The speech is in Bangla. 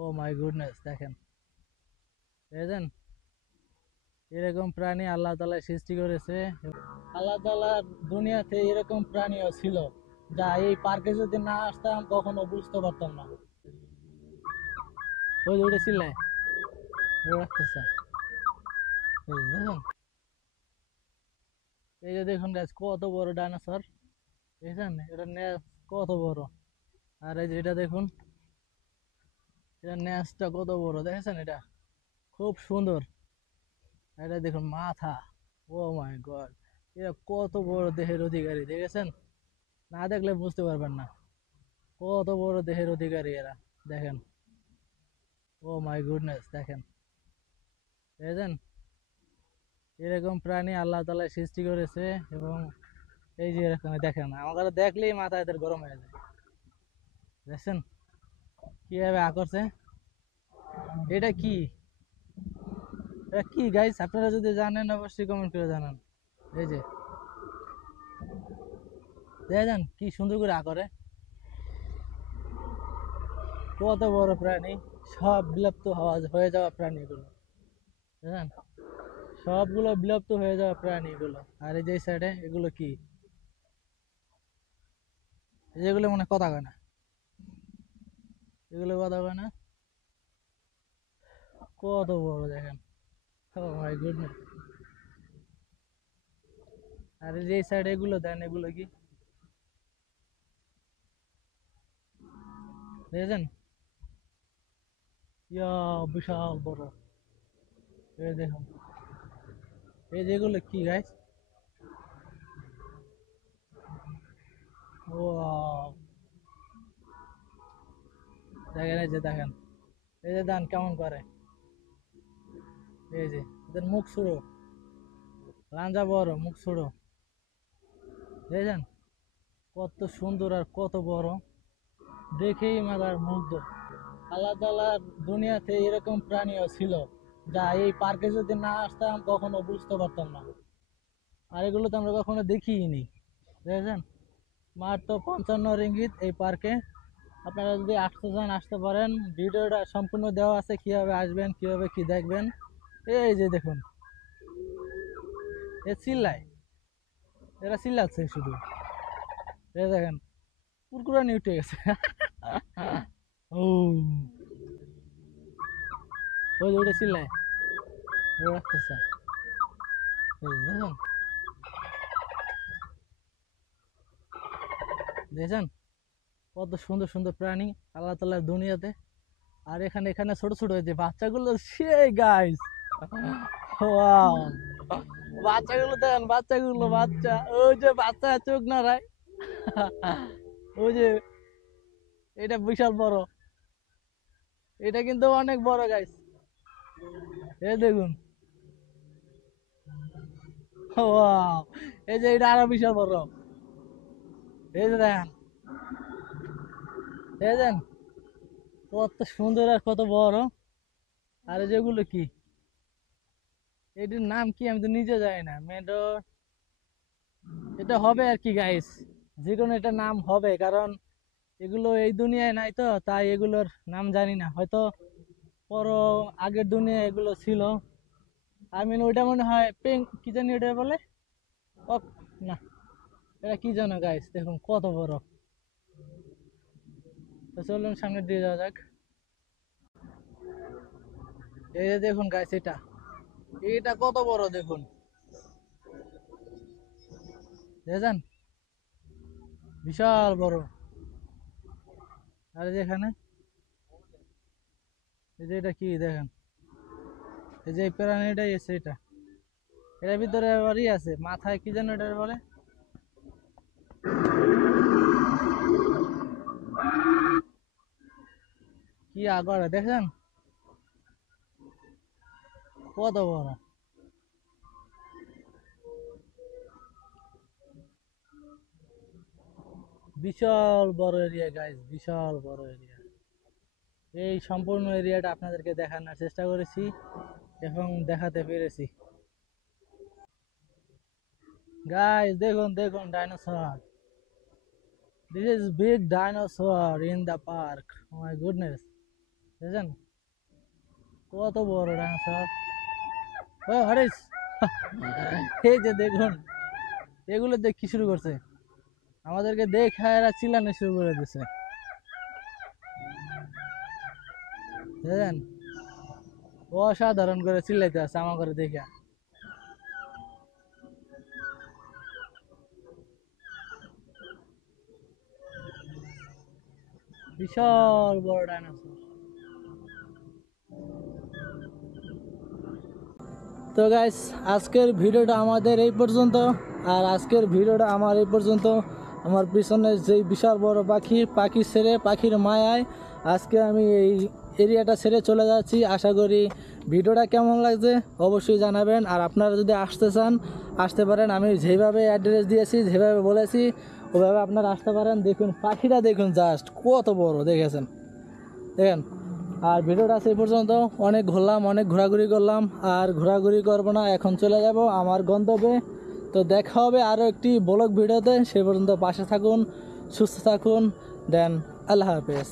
ও মাই গুডনেস, দেখেন দেখেছেন এরকম প্রাণী আল্লাহ তাআলা সৃষ্টি করেছে। আল্লাহ তাআলার দুনিয়াতে এরকম প্রাণীও ছিল যা এই পার্কে যদি না আসতাম কখনো বুঝতে পারতাম না। ওই যে ওটা চিল্লায়, ও রাখতেছে, এই যে দেখেন, এই যে দেখুন গাছ কত বড় ডাইনোসর, দেখেছেন এটা কত বড়। আর এই যে এটা দেখুন, এটা ন্যাসটা কত বড় দেখেছেন, এটা খুব সুন্দর। এটা দেখুন মাথা, ও মাই গড, এরা কত বড় দেহের অধিকারী দেখেছেন, না দেখলে বুঝতে পারবেন না কত বড় দেহের অধিকারী এরা। দেখেন, ও মাই গুডনেস, দেখেন দেখেছেন এরকম প্রাণী আল্লাহ তাআলা সৃষ্টি করেছে। এবং এই যে এরকম দেখেন, আমাকে দেখলেই মাথা এদের গরম হয়ে যায়। দেখছেন কিভাবে আকর্ষে, এটা কি, এটা কি গাইস, আপনারা যদি জানেন অবশ্যই কমেন্ট করে জানান। এই যে দেখেন কি সুন্দর করে আকরে, কত বড় প্রাণী, সব বিলুপ্ত হয়ে যাওয়া প্রাণী এগুলো, বুঝলেন, সবগুলো বিলুপ্ত হয়ে যাওয়া প্রাণী এগুলো। আর এই যে সাইডে এগুলো কি, যেগুলো মনে হয় কথা কয় না, এগুলো কথা কয় না, কত বড় দেখেন, ও মাই গুডনেস। আর এই যে সাইডে এগুলো দেন, এগুলো কি দেখেছেন, ইয়া বিশাল বড়, এই দেখুন, এই যেগুলো কি গাইস, ও দেখেন, এই যে দেখেন, এই যে দান কেমন করে, এই যে এদের মুখ ছোড়ো, লাঞ্জা বড় মুখ ছোড়ো, দেখেছেন কত সুন্দর আর কত বড়, দেখেই মাথার মুগ্ধ। আল্লাহ তাআলার দুনিয়াতে এরকম প্রাণীও ছিল যা এই পার্কে যদি না আসতাম কখনো বুঝতে পারতাম না। আর এগুলো তো আমরা কখনো দেখিনি, দেখেছেন, মাত্র 55 রিঙ্গিত এই পার্কে। আপনারা যদি আসতে চান আসতে পারেন, ভিডিওটা সম্পূর্ণ দেওয়া আছে কিভাবে আসবেন কিভাবে কি দেখবেন। এই যে দেখুন, এ চিল্লায়, এরা চিল্লাচ্ছে শুধু, এই দেখেন কুরকুরানি উঠে গেছে। ও ওই যে ওটা চিল্লায়, ও রাখতেছে, এই যে দেখেন, দেখেছেন কত সুন্দর সুন্দর প্রাণী আল্লাহ তাআলার দুনিয়াতে। আর এখানে এখানে ছোট ছোট যে বাচ্চাগুলো, সেই গাইস, ওয়াও, বাচ্চাগুলো দেখেন, বাচ্চাগুলো, বাচ্চা, ওই যে বাচ্চা চোখ নাড়ায়, ওই যে এটা বিশাল বড়, এটা কিন্তু অনেক বড় গাইস, এই দেখুন, ওয়াও, এই যে এটা আরো বিশাল বড়, এই যে দেখেন, দেখেছেন কত সুন্দর আর কত বড়। আর এই যেগুলো কি, এটির নাম কি আমি তো নিজে জানি না, মেডর, এটা হবে আর কি গাইস, যে কোনো একটা নাম হবে, কারণ এগুলো এই দুনিয়ায় নাই তো, তাই এগুলোর নাম জানি না, হয়তো পর আগের দুনিয়ায় এগুলো ছিল। আই মিন ওইটা মনে হয় পেঙ্ক, কি জানি ওটা বলে, ওক, না, এটা কি জানো গাইস, দেখুন কত বড়। তো চলুন সামনে দিয়ে যাওয়া যাক। এই যে দেখুন গাইস, এটা এটা কত বড় দেখুন, দেখেছেন বিশাল বড়। আর এই যে এখানে, এই যে এটা কি দেখেন, এই যে প্রাণীটাই এসে এটা, এটার ভিতরে আবার আছে মাথায় কি যেন এটা বলে, কি আগরে দেখেন কত বড়, বিশাল বড় এরিয়া গাইস, বিশাল বড় এরিয়া। এই সম্পূর্ণ এরিয়াটা আপনাদেরকে দেখানোর চেষ্টা করেছি এবং দেখাতে পেরেছি। গাইস দেখুন দেখুন dinosaur, this is big dinosaur in the park, my goodness. দেখছেন কত বড় ডাইনোসর। ও হরিশ, এই যে দেখুন, এগুলো দেখ কি শুরু করছে, আমাদেরকে দেখে এরা চিল্লানো শুরু করে দিছে। দেখেন অসাধারণ করে চিল্লাইতে আছে আমার করে দেখে। বিশাল বড় ডাইনোসর। তো গাইস, আজকের ভিডিওটা আমাদের এই পর্যন্ত। আর আজকের ভিডিওটা আমার এই পর্যন্ত। আমার পিছনে যেই বিশাল বড় পাখি ছেড়ে পাখির মায়ায় আজকে আমি এই এরিয়াটা ছেড়ে চলে যাচ্ছি। আশা করি ভিডিওটা কেমন লাগছে অবশ্যই জানাবেন। আর আপনারা যদি আসতে চান আসতে পারেন, আমি যেভাবে অ্যাড্রেস দিয়েছি যেভাবে বলেছি ওভাবে আপনারা আসতে পারেন। দেখুন পাখিটা, দেখুন জাস্ট কত বড়, দেখেছেন দেখেন। আর ভিডিওটা সেই পর্যন্ত। অনেক ঘুরলাম, অনেক ঘোরাঘুরি করলাম, আর ঘোরাঘুরি করবো না, এখন চলে যাব আমার গন্তব্যে। তো দেখা হবে আরও একটি ব্লগ ভিডিওতে। সে পর্যন্ত পাশে থাকুন, সুস্থ থাকুন, দেন আল্লাহ হাফেজ।